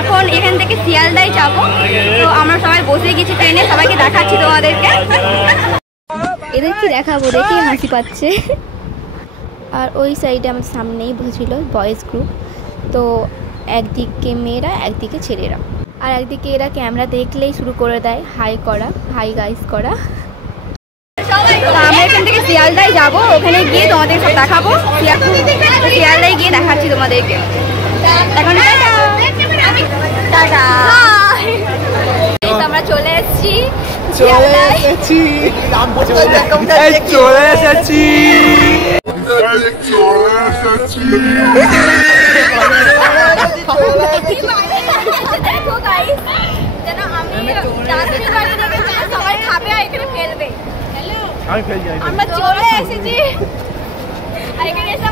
এখন এখান থেকে শিয়ালদায় যাবো। তো আমরা সবাই বসে গেছি ট্রেনে, সবাইকে দেখাচ্ছি তোমাদেরকে। এদের কি দেখাবো, দেখি হাসি পাচ্ছে। আর ওই সাইডে আমার সামনেই বসেছিল বয়েজ গ্রুপ। তো একদিকে মেয়েরা, একদিকে ছেলেরা, আর একদিকে এরা ক্যামেরা দেখলেই শুরু করে দেয় হাই করা, হাই গাইস করা। আমরা এখান থেকে শিয়ালদায় যাবো, ওখানে গিয়ে তোমাদের সব দেখাবো। শিয়ালদায় গিয়ে দেখাচ্ছি তোমাদেরকে। এখন আমরা চলে এসেছি, চলে এসেছি। দেখো গাইস, যেন আমি রাস্তায় বাড়ি দেখেছি সবাই খাবে আর এখানে ফেলবে। আমি ফেল যাই। আমরা চলে এসেছি, আর এখানে এসে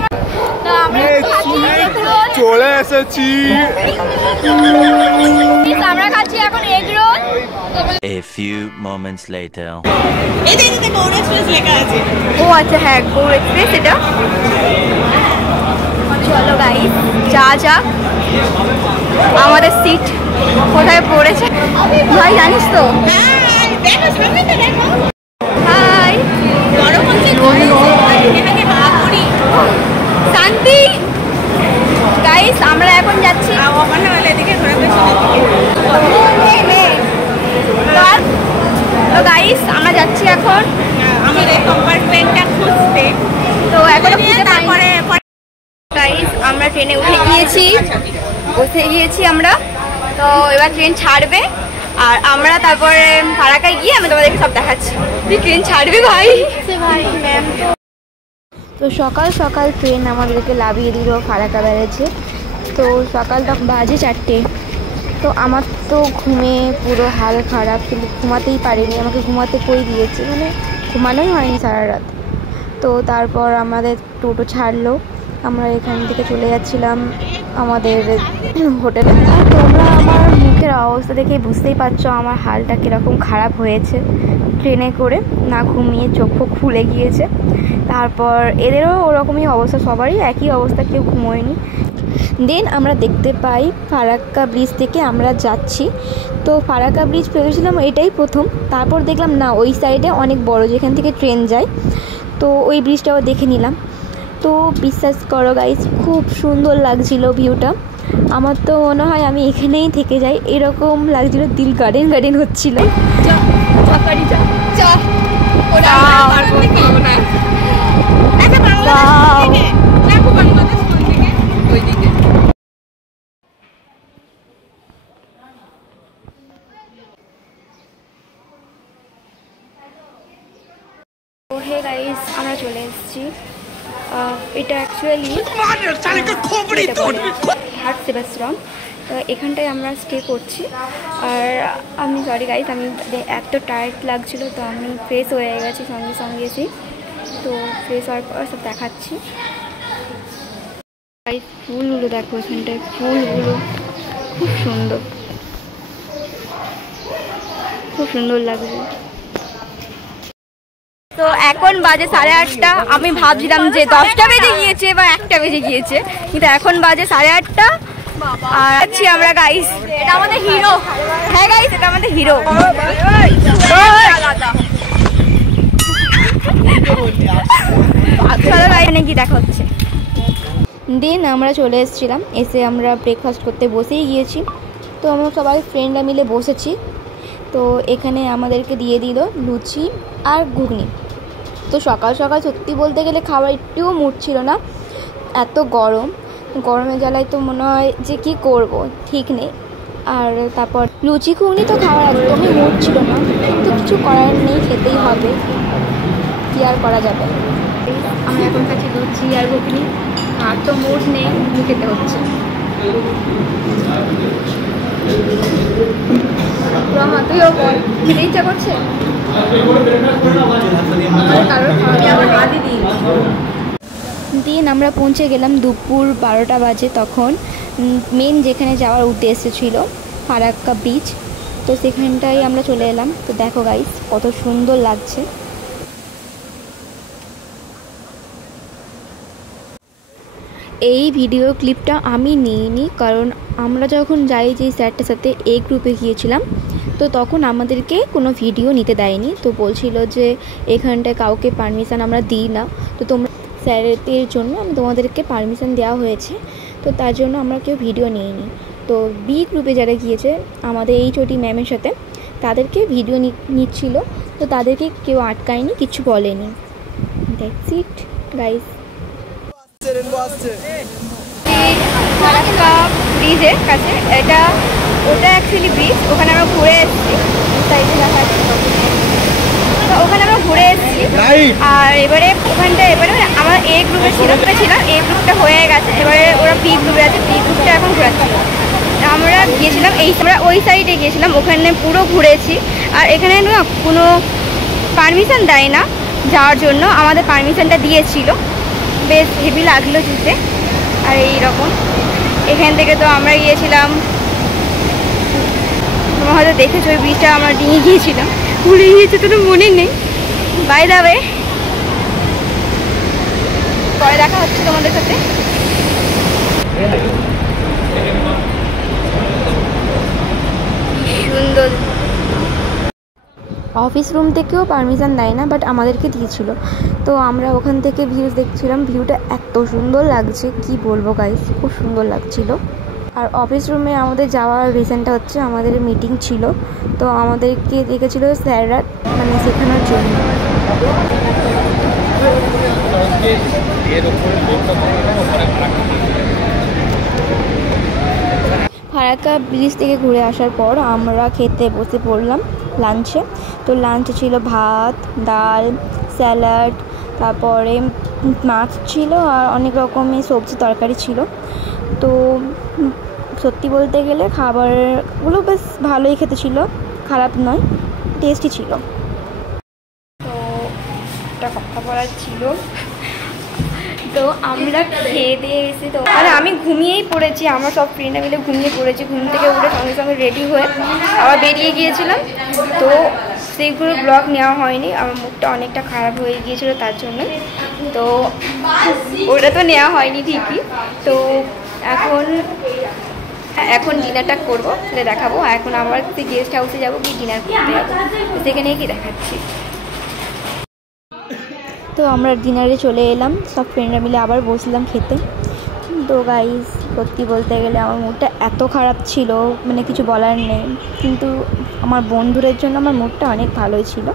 চলে এসেছি। আমরা খাচ্ছি এখন egg roll. A few moments later. এদিকে গৌড় এক্সপ্রেস লেখা আছে। ও আচ্ছা, হ্যাঁ গৌড় এক্সপ্রেস এটা। চলো গাইস যা যাক। আমাদের সিট কোথায় পড়েছে ভাই জানিস তো? হাই, শান্তি। গাইস আমরা এখন যাচ্ছি, তো গাইস আমরা যাচ্ছি এখন আমাদের কম্পার্টমেন্টটা খুঁজতে। তো এখন গাইস আমরা ট্রেনে উঠে গিয়েছি, বসে গিয়েছি আমরা। তো এবার ট্রেন ছাড়বে, আর আমরা তারপরে ফারাক্কায় গিয়ে আমি তোমাদেরকে সব দেখাচ্ছি। ট্রেন ছাড়বে ভাই। তো সকাল সকাল ট্রেন আমাদেরকে লাভিয়ে দিল ফারাক্কা ব্যারেজে। তো সকালটা বাজে 4টে। তো আমার তো ঘুমে পুরো হাল খারাপ, কিন্তু ঘুমাতেই পারিনি, আমাকে ঘুমাতে কই দিয়েছে, মানে ঘুমানোই হয়নি সারা রাত। তো তারপর আমাদের টোটো ছাড়লো, আমরা এখান থেকে চলে যাচ্ছিলাম আমাদের হোটেলে। আর তোমরা আমার মুখের অবস্থা দেখেই বুঝতেই পারছো আমার হালটা কীরকম খারাপ হয়েছে। ট্রেনে করে না ঘুমিয়ে চোখ ফোক ফুলে গিয়েছে। তারপর এদেরও ওরকমই অবস্থা, সবারই একই অবস্থা, কেউ ঘুমোয়নি। দেন আমরা দেখতে পাই ফারাক্কা ব্রিজ থেকে আমরা যাচ্ছি। তো ফারাক্কা ব্রিজ ভেবেছিলাম এটাই প্রথম, তারপর দেখলাম না, ওই সাইডে অনেক বড় যেখান থেকে ট্রেন যায়। তো ওই ব্রিজটাও দেখে নিলাম। তো বিশ্বাস করো গাইস, খুব সুন্দর লাগছিল ভিউটা। আমার তো মনে হয় আমি এখানেই থেকে যাই, এরকম লাগছিল, দিল গার্ডেন গার্ডেন হচ্ছিল। হে গাইস, আমরা চলে এসেছি। এটা অ্যাকচুয়ালি হাট সেবাশ্রম। তো এখানটায় আমরা স্টে করছি। আর আমি সরি গাইস, আমি এত টায়ার্ড লাগছিলো, তো আমি ফ্রেশ হয়ে গেছি সঙ্গে সঙ্গে এসে। তো ফ্রেশ হওয়ার পর সব দেখাচ্ছি। গাইস ফুলগুলো দেখো, এখানটায় ফুলগুলো খুব সুন্দর, খুব সুন্দর লাগছে। তো এখন বাজে 8:30। আমি ভাবছিলাম যে 10টা বেজে গিয়েছে বা 1টা বেজে গিয়েছে, কিন্তু এখন বাজে 8:30। আর আছি আমরা গাইস, এটা আমাদের হিরো। হ্যাঁ গাইস, এটা আমাদের হিরো। এখানে কি দেখা হচ্ছে। দিন আমরা চলে এসেছিলাম, এসে আমরা ব্রেকফাস্ট করতে বসেই গিয়েছি। তো আমরা সবাই ফ্রেন্ডরা মিলে বসেছি। তো এখানে আমাদেরকে দিয়ে দিল লুচি আর ঘুগনি। তো সকাল সকাল সত্যি বলতে গেলে খাবার একটুও মুড ছিল না, এত গরমের জ্বালায় তো মনে হয় যে কি করব ঠিক নেই। আর তারপর লুচি ঘুগনি তো খাওয়ার একদমই মুড ছিল না, তো কিছু করার নেই, খেতেই হবে, কী আর করা যাবে। আমরা এখন খাচ্ছি লুচি আর ঘুগনি, আর তো মুড নেই, খেতে হচ্ছে। তুইও বল, খেতে ইচ্ছা করছে? দিন আমরা পৌঁছে গেলাম দুপুর 12টা বাজে। তখন মেন যেখানে যাওয়ার উদ্দেশ্য ছিল ফারাক্কা ব্রিজ, তো সেখানটাই আমরা চলে এলাম। তো দেখো গাইস কত সুন্দর লাগছে। এই ভিডিও ক্লিপটা আমি নিইনি, কারণ আমরা যখন যাই যে স্যারটার সাথে এ গ্রুপে গিয়েছিলাম, তো তখন আমাদেরকে কোনো ভিডিও নিতে দেয়নি। তো বলছিল যে এখানটায় কাউকে পারমিশন আমরা দিই না, তো তোমরা স্যারের জন্য তোমাদেরকে পারমিশন দেওয়া হয়েছে, তো তার জন্য আমরা কেউ ভিডিও নিইনি। তো বি গ্রুপে যারা গিয়েছে আমাদের HOD ম্যামের সাথে, তাদেরকে ভিডিও নিচ্ছিল, তো তাদেরকে কেউ আটকায়নি, কিছু বলেনি। That's it guys. ফারাক্কা ব্রিজের কাছে ওটা অ্যাকচুয়ালি ব্রিজ, ওখানে আমরা ঘুরে এসেছি, তো ওখানে আমরা ঘুরে এসেছি। আর এবারে আমরা এ গ্রুপে ছিলাম, এ গ্রুপটা হয়ে গেছে, এবারে ওরা বি গ্রুপে আছে, বি গ্রুপটা এখন ঘোরাচ্ছিল। আমরা গিয়েছিলাম আমরা ওই সাইডে গিয়েছিলাম, ওখানে পুরো ঘুরেছি। আর এখানে না কোনো পারমিশন দেয় না যাওয়ার জন্য, আমাদের পারমিশনটা দিয়েছিল, বেশ হেভি লাগলো যেতে। আর এইরকম এখান থেকে তো আমরা গিয়েছিলাম, তোমার হয়তো দেখেছো ওই ব্রিজটা আমরা ডিঙে গিয়েছিলাম, ভুলে গিয়েছে, তো মনে নেই। বাই দা ওয়ে, পরে দেখা হচ্ছে তোমাদের সাথে। সুন্দর। অফিস রুম থেকেও পারমিশন দেয় না, বাট আমাদেরকে দিয়েছিল। তো আমরা ওখান থেকে ভিউজ দেখছিলাম, ভিউটা এত সুন্দর লাগছে কি বলবো গাইস, খুব সুন্দর লাগছিল। আর অফিস রুমে আমাদের যাওয়ার রিজনটা হচ্ছে আমাদের মিটিং ছিল, তো আমাদেরকে দেখেছিল স্যাররা, মানে শেখানোর জন্য। ফারাক্কা ব্রিজ থেকে ঘুরে আসার পর আমরা খেতে বসে পড়লাম লাঞ্চে। তো লাঞ্চে ছিল ভাত, ডাল, স্যালাড, তারপরে মাছ ছিল, আর অনেক রকমের সবজি তরকারি ছিল। তো সত্যি বলতে গেলে খাবারগুলো বেশ ভালোই খেতে ছিল, খারাপ নয়, টেস্টি ছিল। তো একটা কথা বলার ছিল, তো আমরা খেয়ে দিয়ে এসে, তো মানে আমি ঘুমিয়েই পড়েছি, আমরা সব ফ্রেন্ডরা মিলে ঘুমিয়ে পড়েছি। ঘুম থেকে উঠে সঙ্গে সঙ্গে রেডি হয়ে আবার বেরিয়ে গিয়েছিলাম, তো সেইগুলো ব্লগ নেওয়া হয়নি, আমার মুখটা অনেকটা খারাপ হয়ে গিয়েছিল তার জন্য, তো ওটা তো নেওয়া হয়নি ঠিকই। তো এখন ডিনারটা করবো, সেটা দেখাবো। এখন আবার গেস্ট হাউসে যাবো, কি ডিনার করতে যাবো, সেখানে কি দেখাচ্ছি। তো আমরা ডিনারে চলে এলাম, সব ফ্রেন্ডরা মিলে আবার বসলাম খেতে। তো গাইস সত্যি বলতে গেলে আমার মুডটা এত খারাপ ছিল, মানে কিছু বলার নেই, কিন্তু আমার বন্ধুদের জন্য আমার মুডটা অনেক ভালোই ছিল।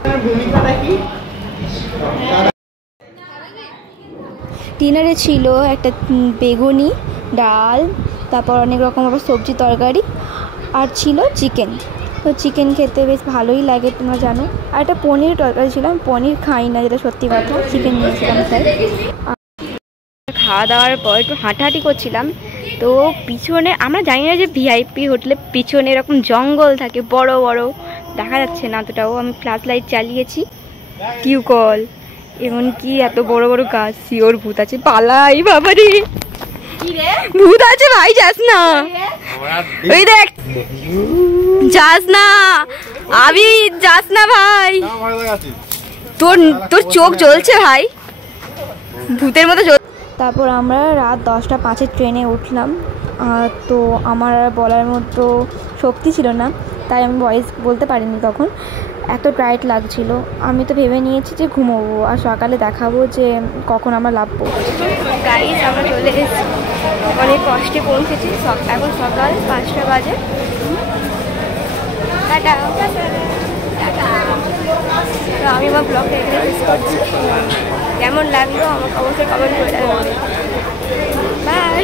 ডিনারে ছিল একটা বেগুনি, ডাল, তারপর অনেক রকম আবার সবজি তরকারি, আর ছিল চিকেন। তো চিকেন খেতে বেশ ভালোই লাগে, তোমরা জানো। আর একটা পনির তরকারি ছিল, আমি পনির খাই না, যেটা সত্যি কথা, চিকেন নিয়েছিলাম তাই। খাওয়া দাওয়ার পর একটু হাঁটাহাঁটি করছিলাম, তো পিছনে আমরা জানি না যে VIP হোটেলে পিছনে এরকম জঙ্গল থাকে বড় বড়, দেখা যাচ্ছে না অতটাও, আমি ফ্ল্যাশ লাইট চালিয়েছি, টিউকল, এমনকি এত বড় বড় গাছ, শিওর ভূত আছে, পালাই বাবারে, ভূত আছে ভাই, যাস না, ওই দেখ, যাস না, আমি যাস না ভাই, তোর চোখ জ্বলছে ভাই, ভূতের মতো। তারপর আমরা রাত 10:05 ট্রেনে উঠলাম। তো আমার আর বলার মতো শক্তি ছিল না, তাই আমি ভয়েস বলতে পারিনি তখন, এত টায়ার্ড লাগছিল। আমি তো ভেবে নিয়েছি যে ঘুমোবো, আর সকালে দেখাবো যে কখন আমরা লাভবো। গাইস আমরা চলে এসেছি, অনেক কষ্টে পৌঁছেছি, এখন সকাল 5টা বাজে। তো আমি আমার ব্লগটা এখানে শেষ করছি, কেমন লাগলো আমাকে অবশ্যই কমেন্ট করে জানাবেন। বাই।